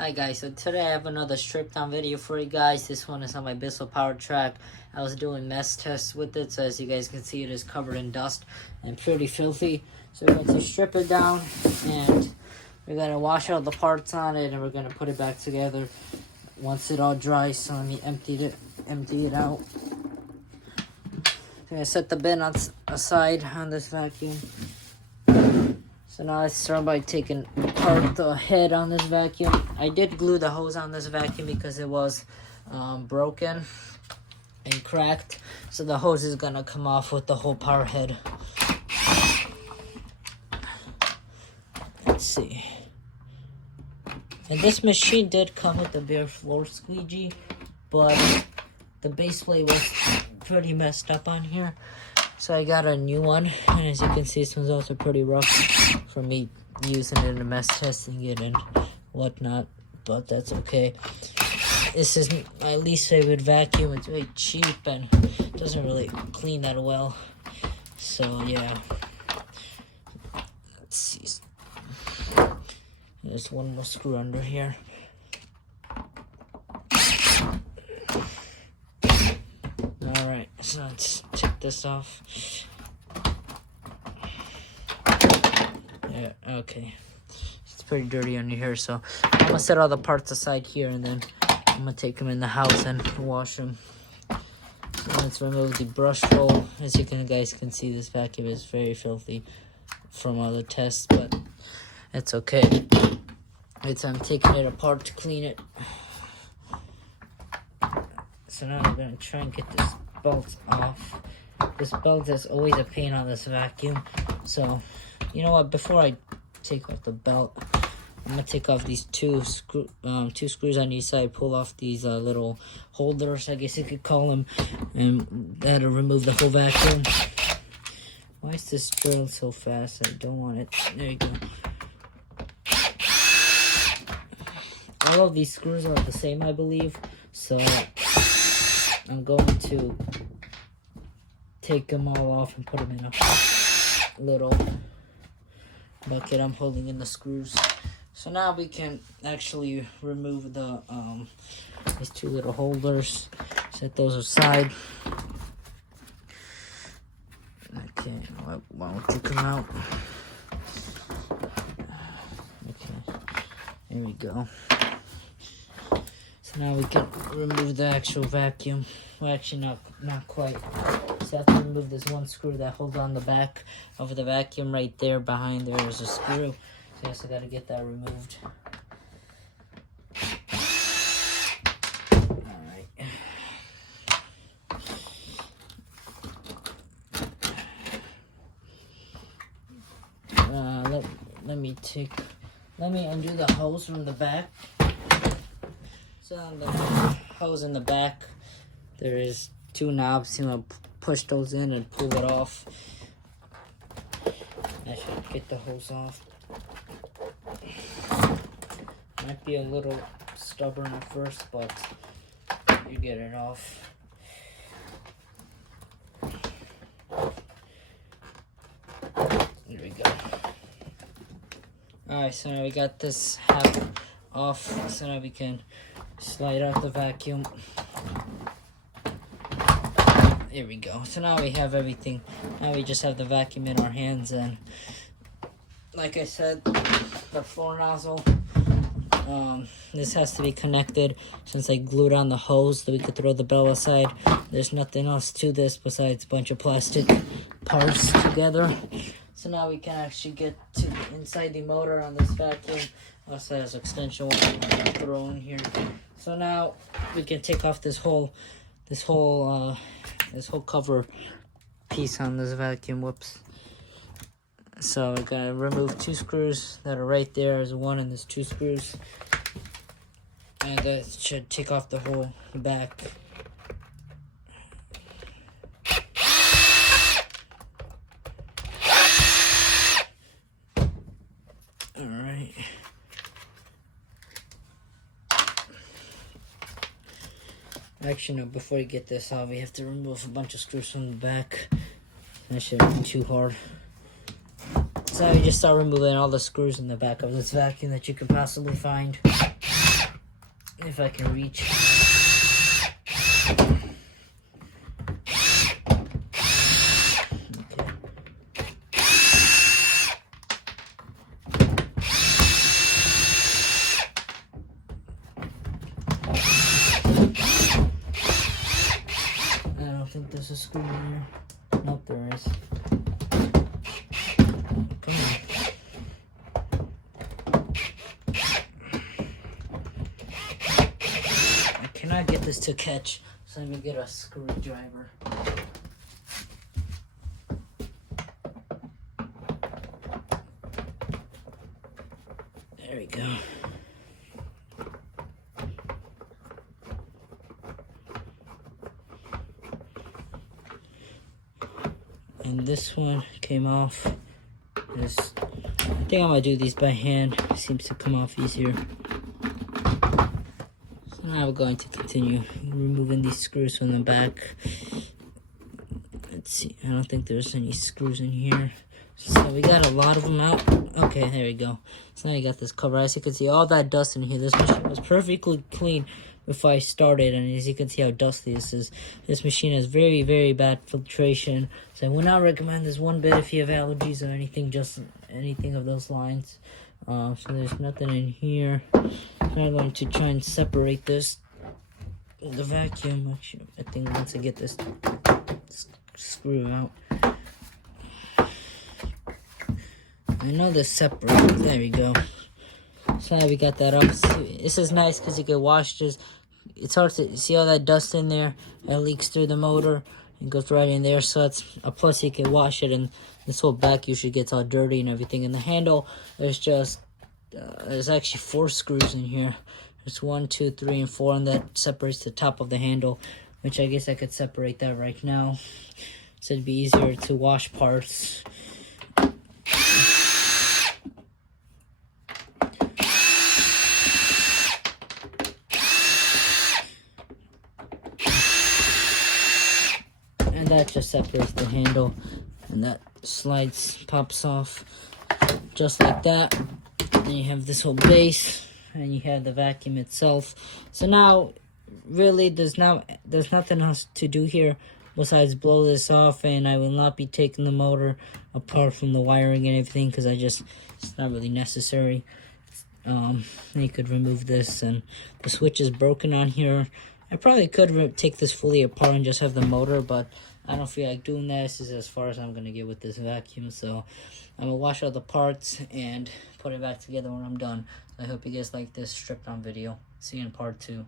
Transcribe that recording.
Hi guys, so today I have another strip down video for you guys. This one is on my Bissel powertrack. I was doing mess tests with it, so as you guys can see, it is covered in dust and pretty filthy. So we're going to strip it down and we're going to wash out the parts on it and we're going to put it back together once it all dries. So let me empty it out. I'm going to set the bin aside on this vacuum. So now let's start by taking apart the head on this vacuum. I did glue the hose on this vacuum because it was broken and cracked. So the hose is gonna come off with the whole power head. Let's see. And this machine did come with the bare floor squeegee, but the base plate was pretty messed up on here. So I got a new one, and as you can see, this one's also pretty rough for me using it in mess testing it and whatnot, but that's okay. This is my least favorite vacuum. It's very cheap and doesn't really clean that well. So yeah, let's see. There's one more screw under here. Alright, so let's take this off. Yeah, okay. It's pretty dirty under here, so I'm gonna set all the parts aside here and then I'm gonna take them in the house and wash them. So let's remove the brush hole. As you guys can see, this vacuum is very filthy from all the tests, but it's okay. I'm taking it apart to clean it. So now I'm gonna try and get this belt off. This belt is always a pain on this vacuum. So, you know what? Before I take off the belt, I'm gonna take off these two screws on each side. Pull off these little holders, I guess you could call them, and that'll remove the whole vacuum. Why is this drill so fast? I don't want it. There you go. All of these screws are the same, I believe. So I'm going to take them all off and put them in a little bucket I'm holding in the screws. So now we can actually remove the these two little holders. Set those aside. Okay, I'll take them out. Okay, there we go. So now we can remove the actual vacuum. Well, actually not quite. So I have to remove this one screw that holds on the back of the vacuum right there. Behind there is a screw. So yes, I gotta get that removed. Alright. Let me undo the hose from the back. So on the hose in the back, there is two knobs. You know, push those in and pull it off. I should get the hose off. Might be a little stubborn at first, but you get it off. There we go. Alright, so now we got this half off. So now we can slide out the vacuum. There we go. So now we have everything. Now we just have the vacuum in our hands, and like I said, the floor nozzle, this has to be connected. Since I glued on the hose that we could throw the bell aside, there's nothing else to this besides a bunch of plastic parts together. So now we can actually get to inside the motor on this vacuum. Also has extension wire I'm gonna throw in here. So now we can take off this whole cover piece on this vacuum. Whoops. So we're gonna remove two screws that are right there. There's one and there's two screws, and that should take off the whole back. All right. Actually, no, before you get this off, we have to remove a bunch of screws from the back. That shouldn't be too hard. So you just start removing all the screws in the back of this vacuum that you could possibly find. if I can reach. I don't think there's a screw in here. Nope, there is. Come on. I cannot get this to catch, so let me get a screwdriver. There we go. And this one came off. I think I'm gonna do these by hand. It seems to come off easier. So now we're going to continue removing these screws from the back. Let's see, I don't think there's any screws in here. So we got a lot of them out. Okay, there we go. So now you got this cover. As you can see, all that dust in here. This machine was perfectly clean before I started, and as you can see how dusty this is. This machine has very, very bad filtration. So I would not recommend this one bit if you have allergies or anything, just anything of those lines. So there's nothing in here. I'm going to try and separate this. The vacuum, actually, I think once I get this screw out. I know they're separate. There we go. So now we got that up. This is nice because you can wash this. It's hard to see all that dust in there. It leaks through the motor and goes right in there. So it's a plus. You can wash it, and this whole back usually gets all dirty and everything. And the handle, there's actually 4 screws in here. There's 1, 2, 3, and 4, and that separates the top of the handle, which I guess I could separate that right now. So it'd be easier to wash parts. And that just separates the handle, and that pops off just like that. Then you have this whole base, and you have the vacuum itself. So now, really, there's nothing else to do here besides blow this off, and I will not be taking the motor apart from the wiring and everything because it's not really necessary. You could remove this, and the switch is broken on here. I probably could take this fully apart and just have the motor, but I don't feel like doing that. This is as far as I'm going to get with this vacuum. So I'm going to wash all the parts and put it back together when I'm done. I hope you guys like this stripped on video. See you in part 2.